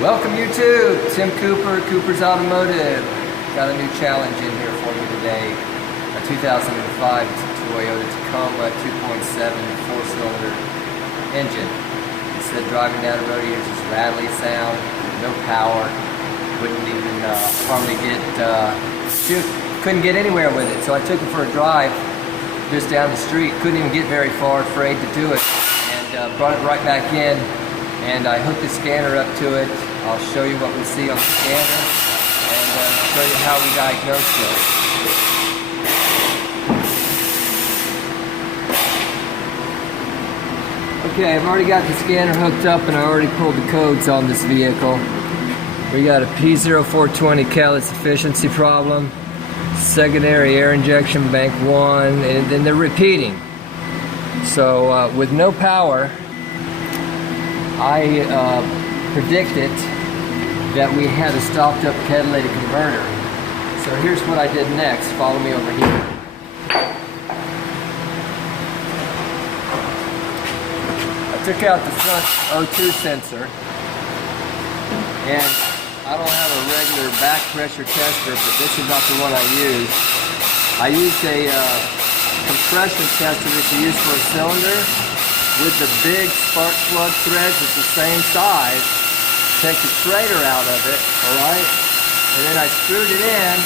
Welcome YouTube, Tim Cooper, Cooper's Automotive. Got a new challenge in here for you today. A 2005 Toyota Tacoma 2.7 4-cylinder engine. Instead of driving down the road, here's this rattling sound, no power. Wouldn't even hardly couldn't get anywhere with it. So I took it for a drive just down the street. Couldn't even get very far, afraid to do it. And brought it right back in. And I hooked the scanner up to it. I'll show you what we see on the scanner and show you how we diagnose it. Okay, I've already got the scanner hooked up and I already pulled the codes on this vehicle. We got a P0420 catalytic efficiency problem, secondary air injection bank 1, and then they're repeating. So with no power, I predicted that we had a stopped up catalytic converter. So here's what I did next. Follow me over here. I took out the front O2 sensor, and I don't have a regular back pressure tester, but this is not the one I used. I used a compression tester that you use for a cylinder with the big spark plug threads. It's the same size. Take the trailer out of it, alright? And then I screwed it in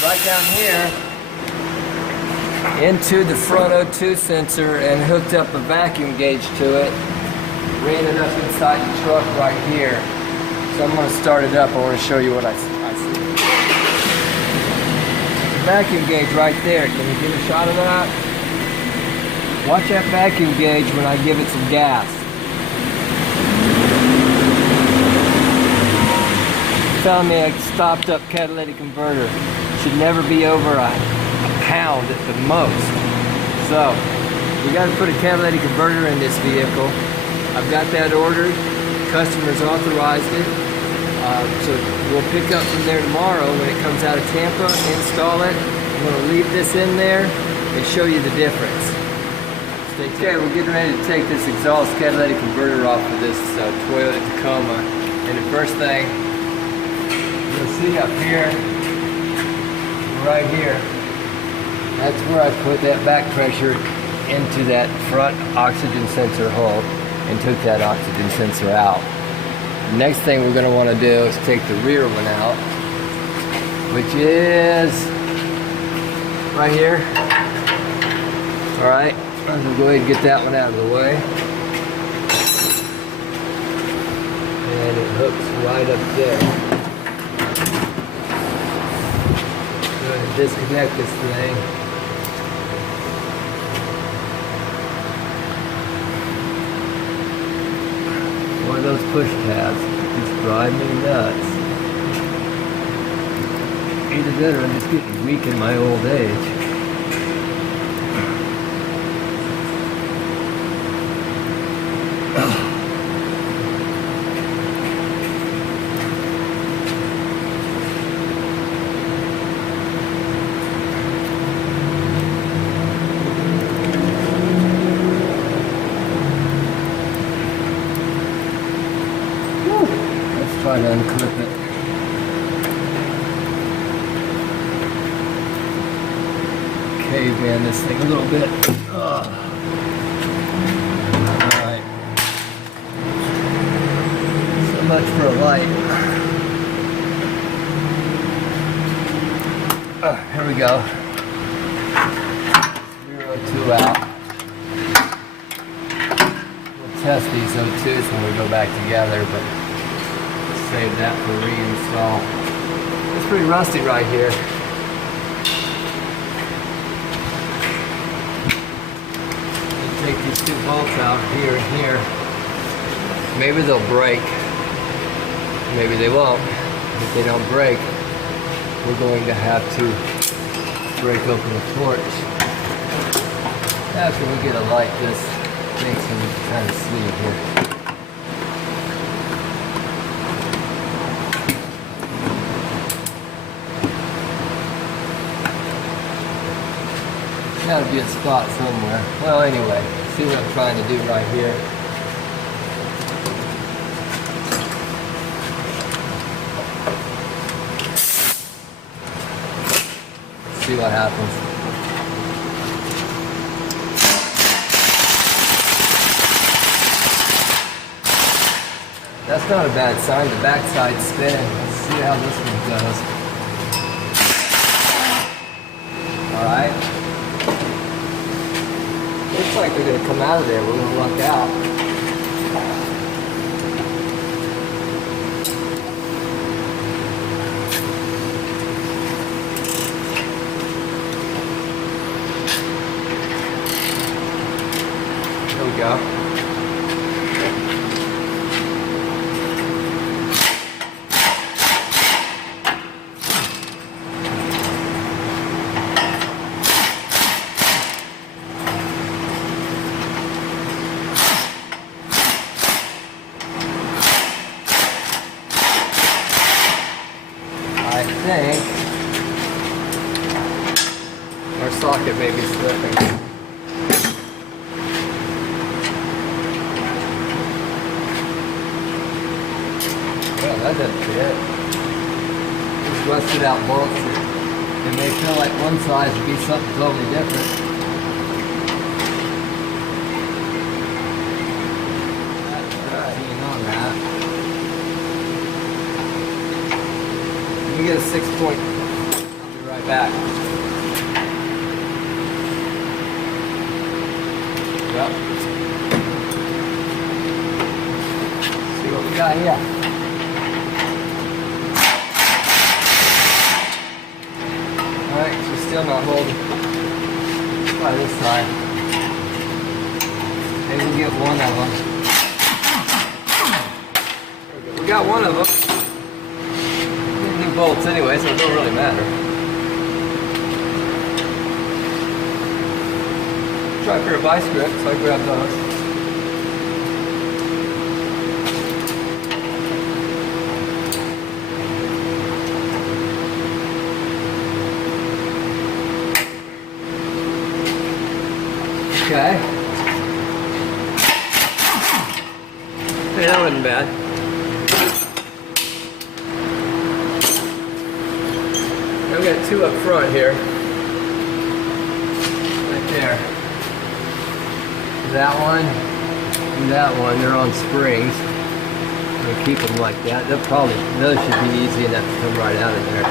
right down here into the front O2 sensor and hooked up a vacuum gauge to it. Ran it up inside the truck right here. So I'm going to start it up. I want to show you what I see. The vacuum gauge right there. Can you get a shot of that? Watch that vacuum gauge when I give it some gas. Found me a stopped up catalytic converter. Should never be over a pound at the most. So, we got to put a catalytic converter in this vehicle. I've got that ordered. Customers authorized it. So we'll pick up from there tomorrow when it comes out of Tampa, install it. I'm going to leave this in there and show you the difference. Okay, we're getting ready to take this exhaust catalytic converter off of this Toyota Tacoma. And the first thing you'll see up here, right here, that's where I put that back pressure into that front oxygen sensor hole and took that oxygen sensor out. The next thing we're going to want to do is take the rear one out, which is right here. Alright. I'm going to go ahead and get that one out of the way. And it hooks right up there. I'm going to disconnect this thing. One of those push tabs just drive me nuts. Either that or I'm just getting weak in my old age. Try to unclip it. Cave in this thing a little bit. Alright. So much for a light. Here we go. 02 out. We'll test these O2s when we go back together, but save that for reinstall. It's pretty rusty right here. You take these two bolts out here and here. Maybe they'll break. Maybe they won't. If they don't break, we're going to have to break open the torch. After we get a light, this makes them kind of see here. Gotta be a spot somewhere. Well, anyway, see what I'm trying to do right here. what happens. That's not a bad sign. The backside spin. Let's see how this one goes. Alright. Looks like they're going to come out of there. We're going to luck out. There we go. I think our socket may be slipping. Well, that doesn't fit. These rusted out bolts, it may feel like one size would be something totally different. That's right, hang on that. Let me get a 6 point. I'll be right back. Yep. See what we got here. Alright, so still not holding. Let's try this side. Maybe we'll get one of them. We got one of them. New bolts anyway, so it don't really matter. Try a pair of vice grips, so I grab those. Okay. Hey, that wasn't bad. I've got two up front here. Right there. That one and that one, they're on springs. We'll keep them like that. Those should be easy enough to come right out of there.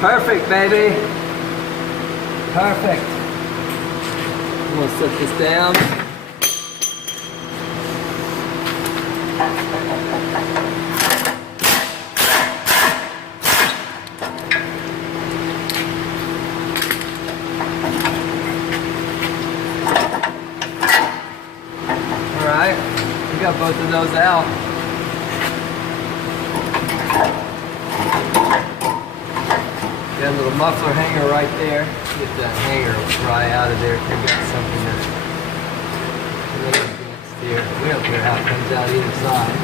Perfect, baby. Perfect. I'm gonna set this down. Alright, we got both of those out. Got a little muffler hanger right there. Get that hanger pry out of there. We got something that's really against here. We don't care how it comes out either side.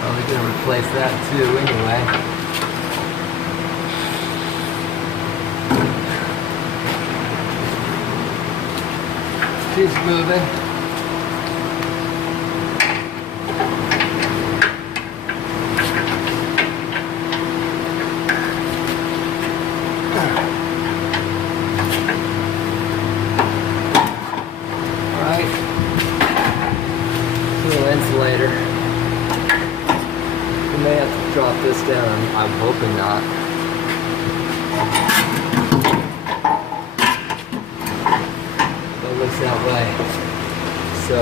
Probably gonna replace that too anyway. Keeps moving. Alright. Little insulator. We may have to drop this down. I'm hoping not. Looks that way. So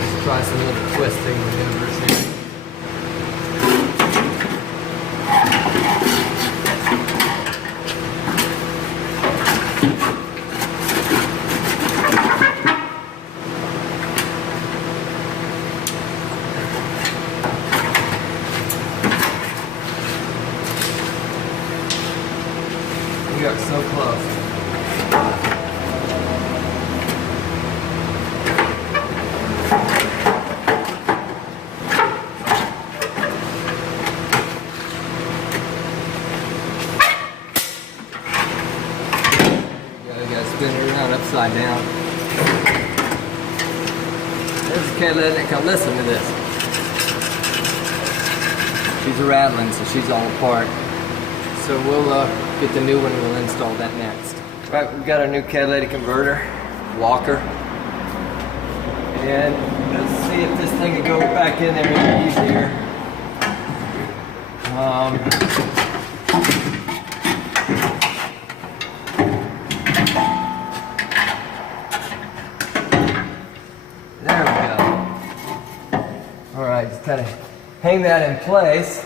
let's try some little twisting maneuvers here. We are so close. spin it around upside down. There's a catalytic. Now listen to this. She's a Rattling, so she's all apart. So we'll get the new one and we'll install that next. Right, we've got our new catalytic converter, Walker. And let's see if this thing can go back in there any easier. There we go. All right, just kind of hang that in place.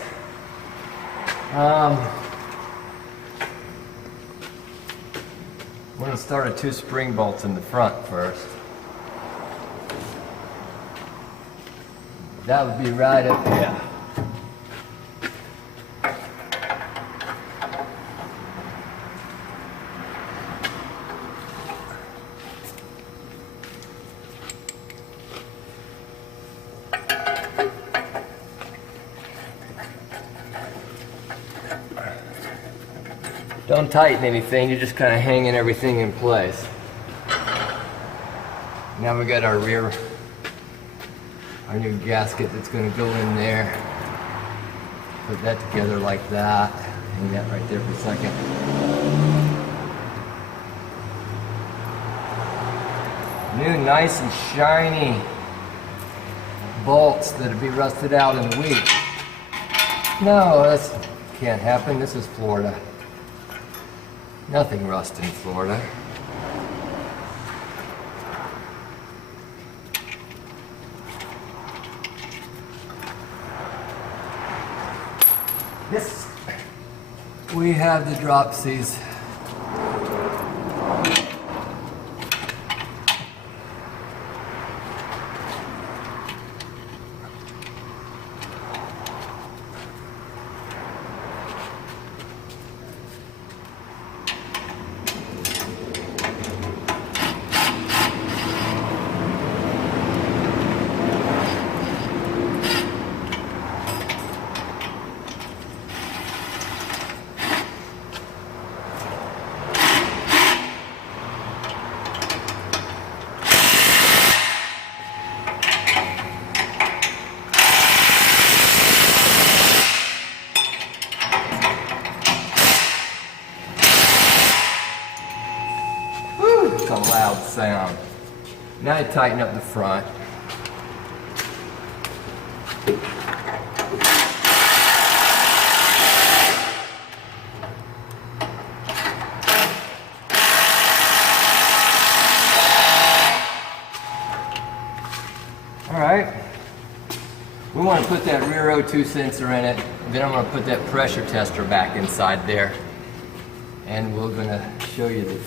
We're going to start with 2 spring bolts in the front first. That would be right up here. Don't tighten anything, you're just kind of hanging everything in place. Now we got our new gasket that's going to go in there. Put that together like that. Hang that right there for a second. New nice and shiny bolts that'll be rusted out in a week. No, that can't happen. This is Florida. Nothing rusts in Florida. Yes, we have the drop Cs. It's a loud sound. Now you tighten up the front. All right. We want to put that rear O2 sensor in it. Then I'm going to put that pressure tester back inside there. And we're going to show you the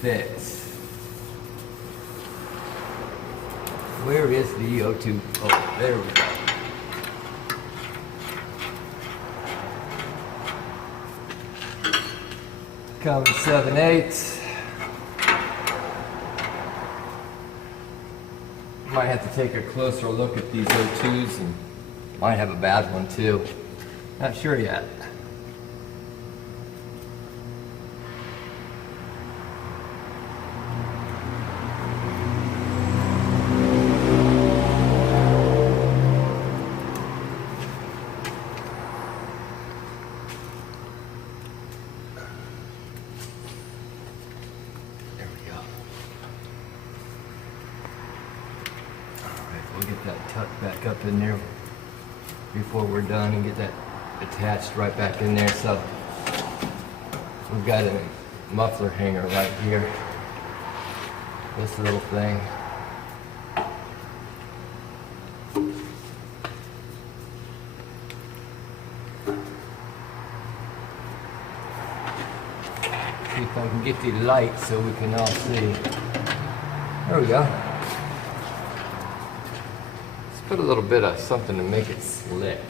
fix. Where is the O2? Oh, there we go. Comes 7/8. Might have to take a closer look at these O2s, and might have a bad one too. Not sure yet. We'll get that tucked back up in there before we're done and get that attached right back in there. So we've got a muffler hanger right here. This little thing. See if I can get the light so we can all see. There we go. Put a little bit of something to make it slick.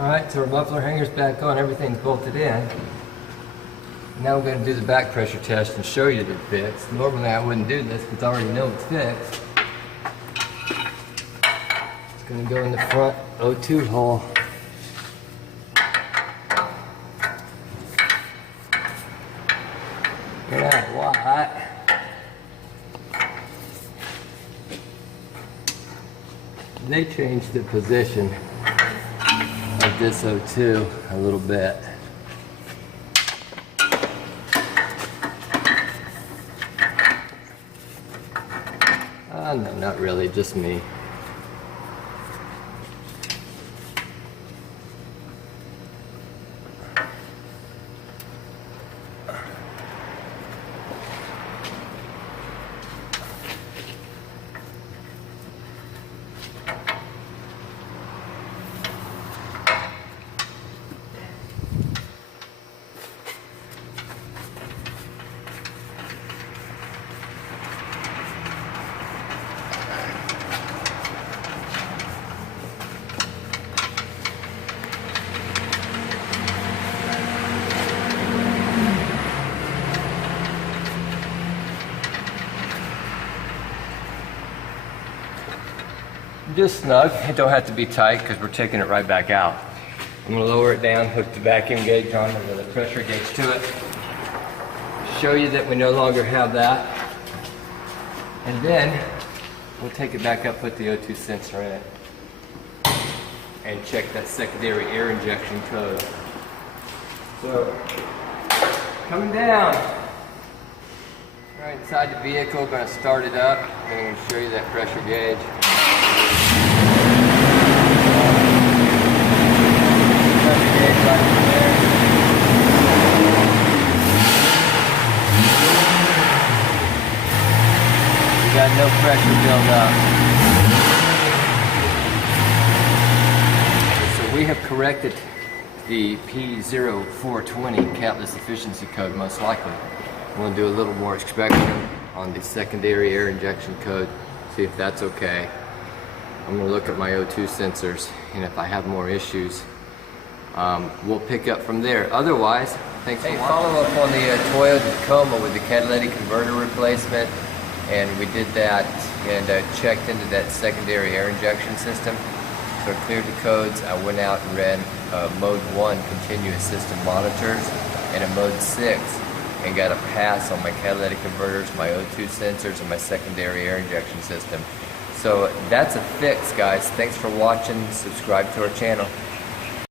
Alright, so our muffler hanger's back on, everything's bolted in. Now we're going to do the back pressure test and show you that it's fixed. Normally I wouldn't do this because I already know it's fixed. It's going to go in the front O2 hole. Yeah, what? They changed the position of this O2 a little bit. No, not really, just me. Just snug. It don't have to be tight because we're taking it right back out. I'm going to lower it down, hook the vacuum gauge on with a pressure gauge to it. Show you that we no longer have that. And then we'll take it back up, put the O2 sensor in it, and check that secondary air injection code. So, coming down. Right inside the vehicle, going to start it up, and I'm going to show you that pressure gauge. Pressure gauge right there. We got no pressure build up. So we have corrected the P0420 catless efficiency code most likely. I'm going to do a little more inspection on the secondary air injection code, see if that's okay. I'm going to look at my O2 sensors, and if I have more issues, we'll pick up from there. Otherwise, thanks for watching. Follow up on the Toyota Tacoma with the catalytic converter replacement, and we did that and checked into that secondary air injection system. So I cleared the codes. I went out and ran mode 1 continuous system monitors and a mode 6, and got a pass on my catalytic converters, my O2 sensors, and my secondary air injection system. So that's a fix, guys. Thanks for watching. Subscribe to our channel.